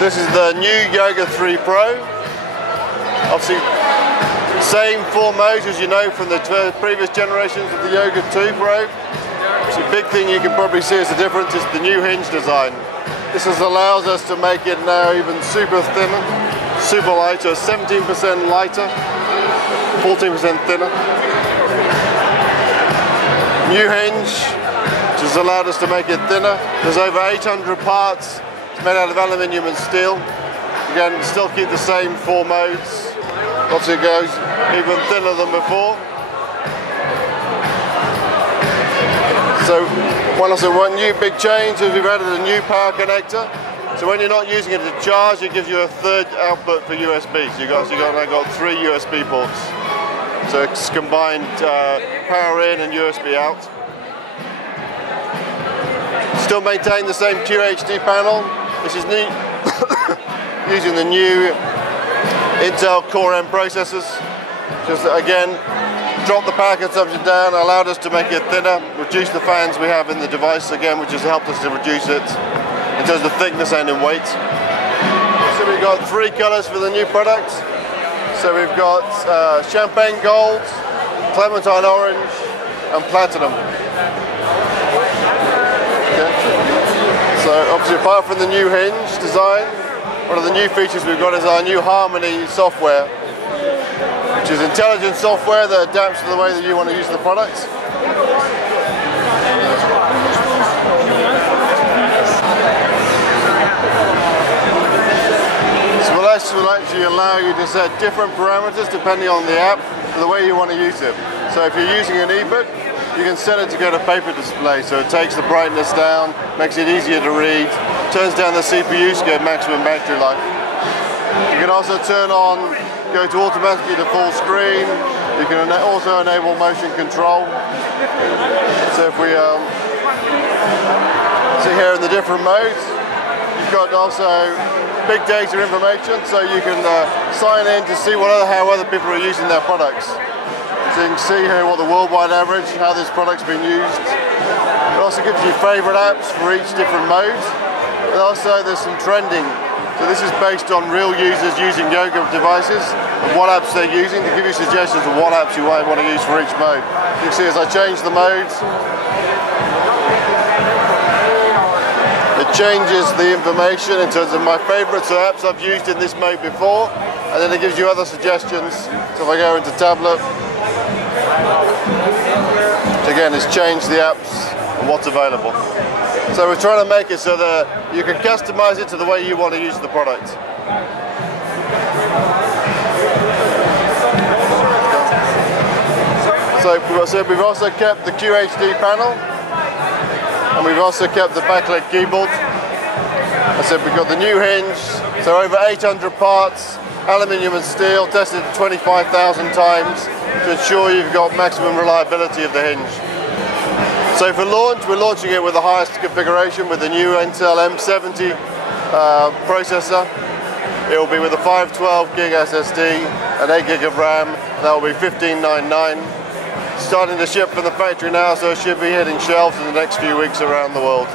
So this is the new Yoga 3 Pro. Obviously, same 4 modes as you know from the previous generations of the Yoga 2 Pro. So the big thing you can probably see as the difference is the new hinge design. This allows us to make it now even super thinner, super lighter, 17% lighter, 14% thinner. New hinge, which has allowed us to make it thinner. There's over 800 parts. It's made out of aluminium and steel. Again, still keep the same 4 modes. Obviously it goes even thinner than before. So one new big change is we've added a new power connector. So when you're not using it to charge, it gives you a third output for USB. So now got 3 USB ports. So it's combined power in and USB out. Still maintain the same QHD panel. This is new using the new Intel Core M processors. Just again, drop the power consumption down, allowed us to make it thinner, reduce the fans we have in the device again, which has helped us to reduce it in terms of thickness and in weight. So we've got 3 colors for the new product. So we've got champagne gold, clementine orange, and platinum. Okay. So obviously apart from the new hinge design, one of the new features we've got is our new Harmony software, which is intelligent software that adapts to the way that you want to use the product. So this will actually allow you to set different parameters depending on the app for the way you want to use it. So if you're using an ebook, you can set it to go to paper display, so it takes the brightness down, makes it easier to read, turns down the CPU to get maximum battery life. You can also go to automatically to full screen. You can also enable motion control. So if we see here in the different modes, you've got also big data information, so you can sign in to see how other people are using their products. So you can see here what the worldwide average, how this product's been used. It also gives you favorite apps for each different mode. And also there's some trending. So this is based on real users using yoga devices and what apps they're using to give you suggestions of what apps you might want to use for each mode. You can see as I change the modes, it changes the information in terms of my favorites or apps I've used in this mode before, and then it gives you other suggestions. So if I go into tablet, which again has changed the apps and what's available. So we're trying to make it so that you can customize it to the way you want to use the product. So we've also kept the QHD panel, and we've also kept the backlit keyboard. I said we've got the new hinge, so over 800 parts, aluminium and steel, tested 25,000 times to ensure you've got maximum reliability of the hinge. So for launch, we're launching it with the highest configuration with the new Intel M70 processor. It will be with a 512 gig SSD and 8 gig of RAM. That will be $1599. Starting to ship from the factory now, so it should be hitting shelves in the next few weeks around the world.